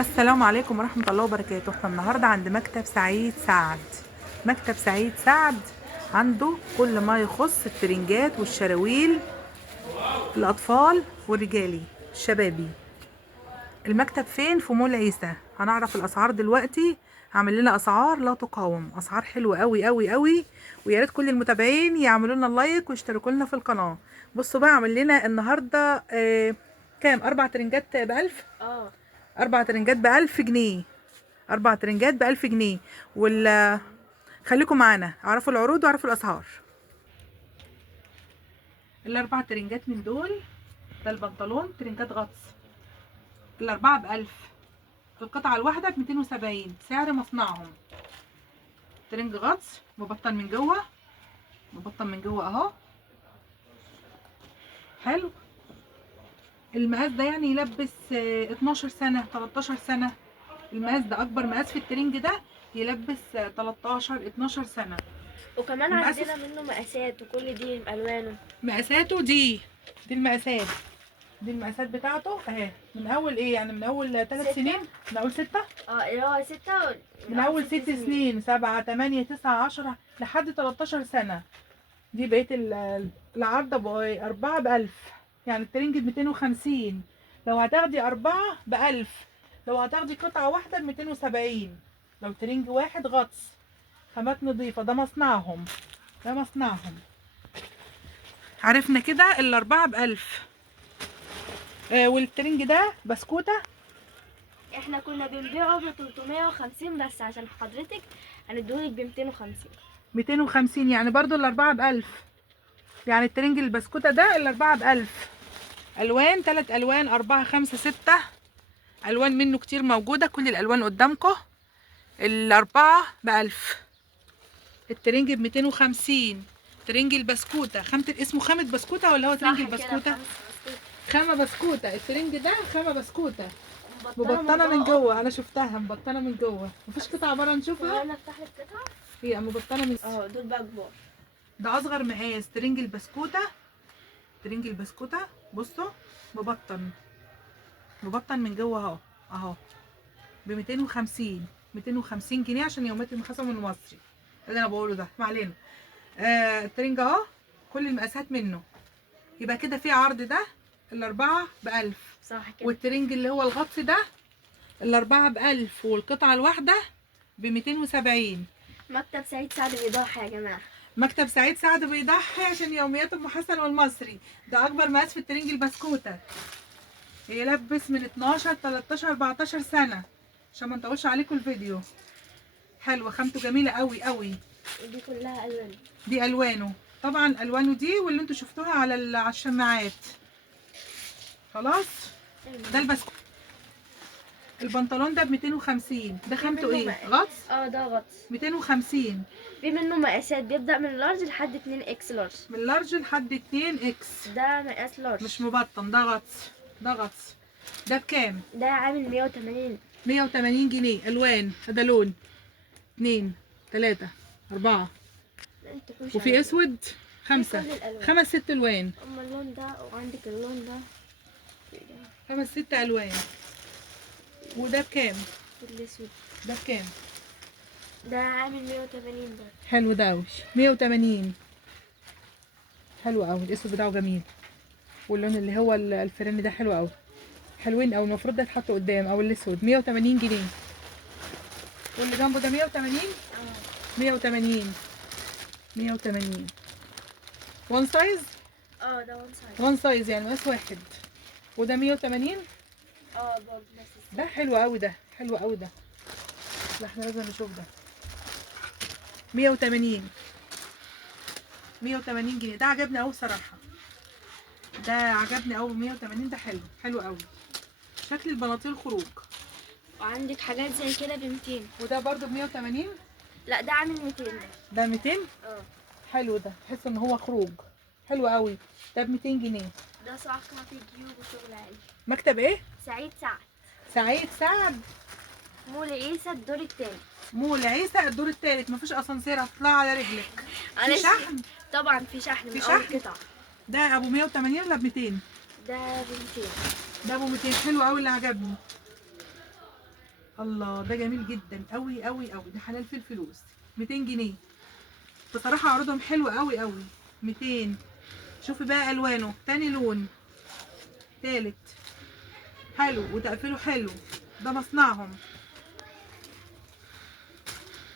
السلام عليكم ورحمة الله وبركاته. احنا النهاردة عند مكتب سعيد سعد. مكتب سعيد سعد عنده كل ما يخص الترنجات والشراويل، الأطفال والرجالي الشبابي. المكتب فين؟ في مول عيسى. هنعرف الأسعار دلوقتي. عامل لنا أسعار لا تقاوم، أسعار حلوة قوي قوي قوي. ويا ريت كل المتابعين يعملوا لنا لايك ويشتركوا لنا في القناة. بصوا بقى، عامل لنا النهاردة كام؟ 4 ترنجات ب1000. اه 4 ترنجات ب1000 جنيه. 4 ترنجات ب1000 جنيه. وال خليكم معانا، اعرفوا العروض واعرفوا الاسعار. ال4 ترنجات من دول، ده البنطلون ترنجات غطس. الاربعه ب1000. القطعه الواحده ب270 سعر مصنعهم. ترنج غطس مبطن من جوه. مبطن من جوه اهو. حلو. المقاس ده يعني يلبس 12 سنه 13 سنه. المقاس ده اكبر مقاس في الترنج ده، يلبس 13 12 سنه. وكمان المقاس عندنا منه مقاسات وكل دي بألوانه. مقاساته دي المقاسات. دي المقاسات بتاعته اهي. من اول ايه يعني؟ من اول 3 سنين. ستة. من اول 6. اللي هو ستة من اول 6 سنين 7 8 9 10 لحد 13 سنة. دي بقية العرضة ب4 ب1000. يعني الترنج ب250. لو هتاخدي 4 ب1000. لو هتاخدي قطعة واحدة ب270. لو ترنج واحد غطس، خامات نظيفة. ده مصنعهم. ده مصنعهم. عرفنا كده الأربعة ب1000. والترنج ده بسكوتة. احنا كنا بنبيعه ب350، بس عشان حضرتك هنديهولك ب250. 250 يعني برضو الأربعة ب1000. يعني الترنج البسكوتة ده الأربعة ب1000. ألوان 3 ألوان 4 5 6 ألوان منه كتير موجودة. كل الألوان قدامكم. الأربعة ب1000. الترنج ب250. ترنج البسكوتة اسمه خامة بسكوتة ولا هو ترنج صح كده، البسكوتة؟ بخمس بسكوت. خامة بسكوتة. الترنج ده خامة بسكوتة. مبطنة مبطنة من قطن. جوه. أنا شفتها مبطنة من جوه. مفيش قطعة بره نشوفها. وانا افتح لك قطعة. هي مبطنة من. دول بقى كبار. ده اصغر مقاس ترنج البسكوته. ترنج البسكوته بصوا. مبطن. مبطن من جوه اهو. اهو. ب 250. 250 جنيه عشان يومات المخصم المصري. ده اللي انا بقوله ده، ما علينا. الترنج اهو. كل المقاسات منه. يبقى كده في عرض ده. الاربعه ب1000. صح كده. والترنج اللي هو الغطس ده الاربعه ب1000 والقطعه الواحده ب270. مكتب سعيد سعد بيضحي يا جماعة. مكتب سعيد سعد بيضحي عشان يوميات ام حسن والمصري. ده اكبر مقاس في الترنج البسكوته. يلبس من 12 13 14 سنه. عشان ما نطولش عليكم الفيديو. حلوه، خامته جميله قوي قوي. ودي كلها ألوان. دي الوانه. طبعا الوانه دي واللي انتوا شفتوها على الشماعات. خلاص. ده البسكوت. البنطلون ده ب 250. ده خامته منه ايه؟ غطس. ده غطس. 250. في منه مقاسات بيبدأ من لارج لحد 2 اكس لارج. من لارج لحد 2 اكس. ده مقاس لارج. مش مبطن، ده غطس. ده غطس. ده بكام؟ ده عامل 180. 180 جنيه. الوان. ده لون 2 3 4. وفي اسود 5. كل الألوان. 5 6 الوان. اما اللون ده وعندك اللون ده 5 6 الوان. وده بكام؟ الاسود. ده بكام؟ ده عامل 180 ده. حلو ده قوي. 180. حلو قوي. الاسود بتاعه جميل. واللون اللي هو الفرني ده حلو قوي. حلوين قوي. المفروض ده يتحط قدام او الاسود. 180 جنيه. واللي جنبه ده 180. 180. 180. وان سايز. ده وان سايز. وان سايز يعني مقاس واحد. وده 180. برضه نفس ده حلو قوي. ده حلو قوي ده. لا احنا لازم نشوف ده. 180. 180 جنيه. ده عجبني قوي صراحه. ده عجبني قوي. 180. ده حلو. حلو قوي. شكل البناطيل خروج. وعندك حاجات زي كده ب 200. وده برضو ب 180. لا ده عامل 200 ده. ده 200. حلو ده. تحس ان هو خروج. حلو قوي. ده ب 200 جنيه. ده صح في جيوب وشغل عالي. مكتب ايه؟ سعيد سعد. سعيد سعد. مول عيسى الدور التاني. مول عيسى الدور الثالث. مفيش اسانسير، هتطلع على رجلك. في شحن. طبعا في شحن في من اول شحن؟ قطعة. ده ابو 180 ولا ب 200؟ ده ب 200. ده ابو 200. حلو قوي اللي عجبني. الله ده جميل جدا قوي قوي قوي، ده حلال في الفلوس. 200 جنيه بصراحه، عروضهم حلوه قوي قوي. 200. شوفي بقى الوانه، تاني لون، تالت، حلو وتقفيله حلو، ده مصنعهم.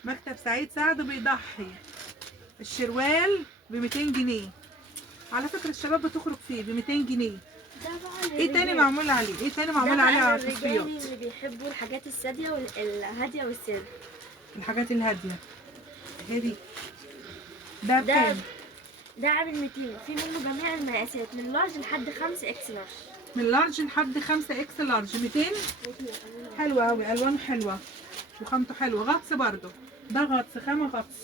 مكتب سعيد سعد بيضحي. الشروال ب 200 جنيه، على فكره الشباب بتخرج فيه ب 200 جنيه. ده بقى ايه تاني للرجال. معمول عليه؟ ايه تاني ده معمول عليه بقى على للرجال التصفيات؟ اللي بيحبوا الحاجات السادية والهادية والسر. الحاجات الهاديه هادي. ده ده بكام؟ ده عامل 200، في منه جميع المقاسات من لارج لحد 5 اكس لارج. من لارج لحد 5 اكس لارج. 200. حلوة أوي، ألوانه حلوة وخامته حلوة. غطس برضو، ده غطس، خامة غطس.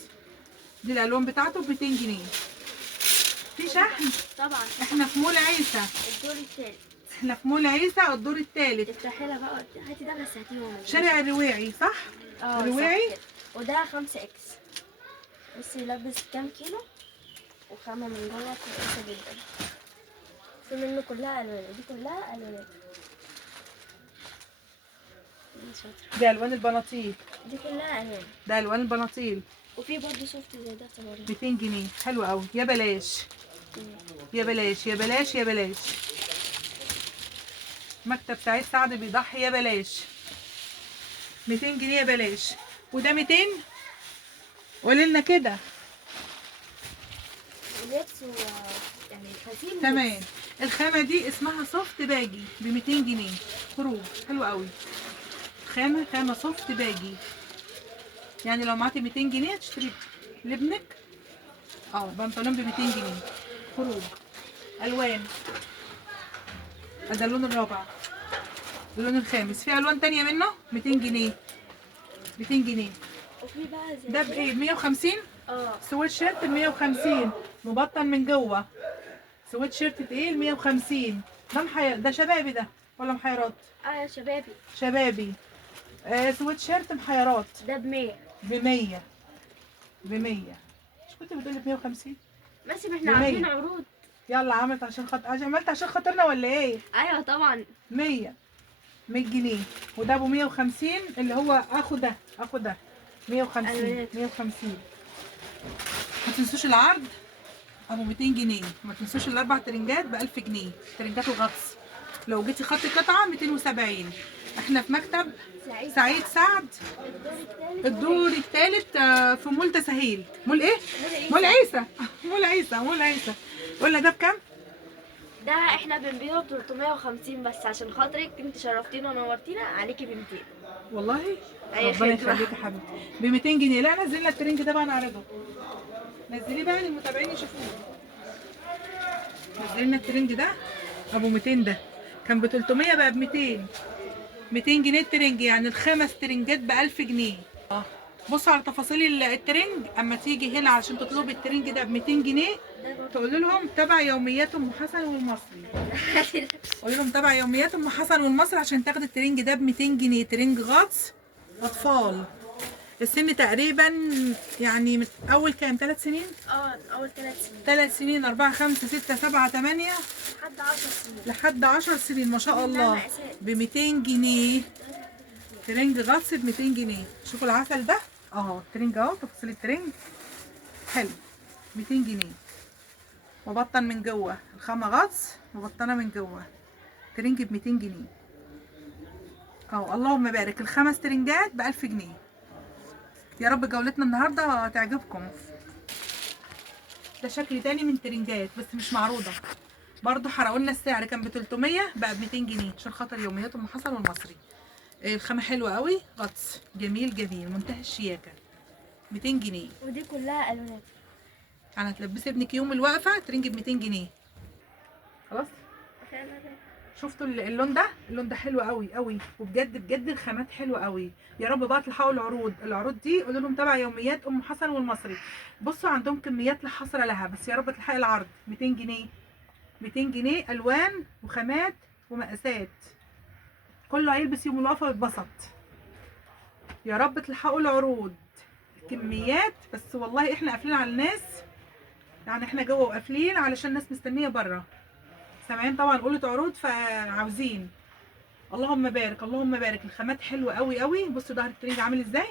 دي الألوان بتاعته ب 200 جنيه. في شحن. طبعا. احنا في مول عيسى. الدور التالت. احنا في مول عيسى الدور التالت، افتحي لها بقى، هاتي ده بس هاتيه هو. شارع الرواعي، صح؟ الرواعي. صح كده. وده 5 اكس. بصي يلبس كام كيلو، وخامة من جوه كويسة جدا. في منه كلها ألوان، دي كلها ألوانات. دي شاطرة. دي ألوان البناطيل. دي كلها ألوان. ده ألوان البناطيل. وفي برضه سوفت زي ده صغير. 200 جنيه حلو أوي. يا بلاش يا بلاش يا بلاش يا بلاش. مكتب سعيد سعد بيضحي، يا بلاش. 200 جنيه يا بلاش. وده 200. قولي لنا كده. لبس يعني خفيف. تمام. الخامة دي اسمها سوفت باجي ب 200 جنيه. خروج حلو قوي. خامة سوفت باجي، يعني لو معاكي 200 جنيه تشتري لابنك بنطلون ب 200 جنيه. خروج. الوان. ده اللون الرابع، اللون الخامس. في الوان تانية منه 200 جنيه. 200 جنيه. وفي بقى زي ده بايه؟ 150. سويت شيرت ب 150 مبطن من جوه. سويت شيرت تقيل 150. ده شبابي ده ولا محيرات؟ يا شبابي. شبابي. سويت شيرت محيرات. ده ب100. ب 100. مش كنت بتقولي ب 150؟ ماشي، ما احنا ب100. عاملين عروض. يلا عملت عملت عشان خاطرنا ولا ايه؟ ايوه طبعا. 100 جنيه. وده ابو 150 اللي هو اخو ده 150. 150. ما تنسوش العرض ابو 200 جنيه. ما تنسوش الاربع ترنجات ب 1000 جنيه، ترنجات الغطس. لو جيتي خدتي قطعه 270. احنا في مكتب سعيد سعد الدور الثالث في مول تسهيل. مول ايه؟ مول عيسى. مول عيسى. قلنا ده بكام؟ ده احنا بنبيعه ب 350، بس عشان خاطرك انت شرفتينا ونورتينا، عليكي ب 200. والله أي ربنا خدمة. يخليك يا حبيبتي. ب 200 جنيه. لا نزلنا الترنج ده بقى نعرضه. نزليه بقى للمتابعين يشوفوه. نزلنا الترنج ده ابو 200، ده كان ب 300 بقى ب 200. 200 جنيه الترنج، يعني الخمس ترنجات ب 1000 جنيه. بصوا على تفاصيل الترنج. اما تيجي هنا عشان تطلبي الترنج ده ب 200 جنيه تقول لهم تبع يوميات ام حسن والمصري. قولي لهم تبع يوميات ام حسن والمصري عشان تاخدي الترنج ده ب 200 جنيه. ترنج غطس اطفال. السن تقريبا يعني من اول كام؟ 3 سنين؟ اول 3 سنين. 3 سنين، 4 5 6 7 8 لحد 10 سنين. لحد 10 سنين ما شاء الله. ب 200 جنيه. ترنج غطس ب 200 جنيه. شوفوا العسل ده الترنج اهو، تفاصيل الترنج حلو. 200 جنيه مبطن من جوه، الخامة غطس مبطنة من جوه. ترنج ب 200 جنيه. اللهم بارك. الخمس ترنجات ب 1000 جنيه. يا رب جولتنا النهارده تعجبكم. ده شكل تاني من ترنجات بس مش معروضه برضو. حرقوا لنا السعر، كان ب 300 بقى ب 200 جنيه عشان خاطر يوميات ام حسن والمصري. الخامه حلوه قوي، غطس جميل منتهى الشياكه. 200 جنيه. ودي كلها الوانات. يعني هتلبسي ابنك يوم الوقفه ترنج ب 200 جنيه. خلاص. شفتوا اللون ده؟ اللون ده حلو قوي قوي، وبجد الخامات حلوه قوي. يا رب بقى تلحقوا العروض دي. قولوا لهم تبع يوميات ام حسن والمصري. بصوا عندهم كميات لا حصر لها، بس يا رب تلحقي العرض. 200 جنيه. 200 جنيه الوان وخامات ومقاسات. كله هيلبس يوم الوقفه ويتبسط. يا رب تلحقوا العروض. كميات بس والله احنا قافلين على الناس، يعني احنا جوه وقافلين علشان الناس مستنيه بره. سامعين طبعا قولة عروض فعاوزين. اللهم بارك اللهم بارك. الخامات حلوه قوي قوي. بصوا ظهر الترنج عامل ازاي،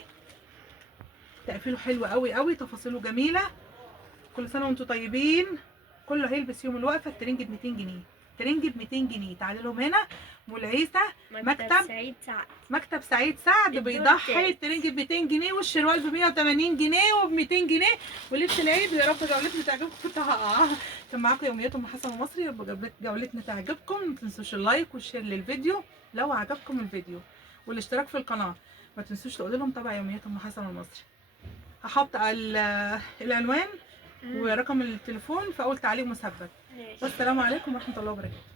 تقفيله حلو قوي قوي، تفاصيله جميله. كل سنه وانتم طيبين. كله هيلبس يوم الوقفه. الترنج ب 200 جنيه، ترنج ب 200 جنيه. تعالوا لهم هنا مول عيسى، مكتب سعيد سعد. مكتب سعيد سعد الدور بيضحي. التالت. الترنج ب 200 جنيه والشروال ب 180 جنيه وب 200 جنيه ولبس العيد. ويا رب جولتنا تعجبكم. كنت هقع. كان معاكم يوميات ام حسن المصري. يا رب جولتنا تعجبكم. ما تنسوش اللايك والشير للفيديو لو عجبكم الفيديو، والاشتراك في القناه. ما تنسوش تقولوا لهم تابع يوميات ام حسن المصري. هحط العنوان ورقم التليفون في اول تعليق مثبت. ماشي. والسلام عليكم ورحمه الله وبركاته.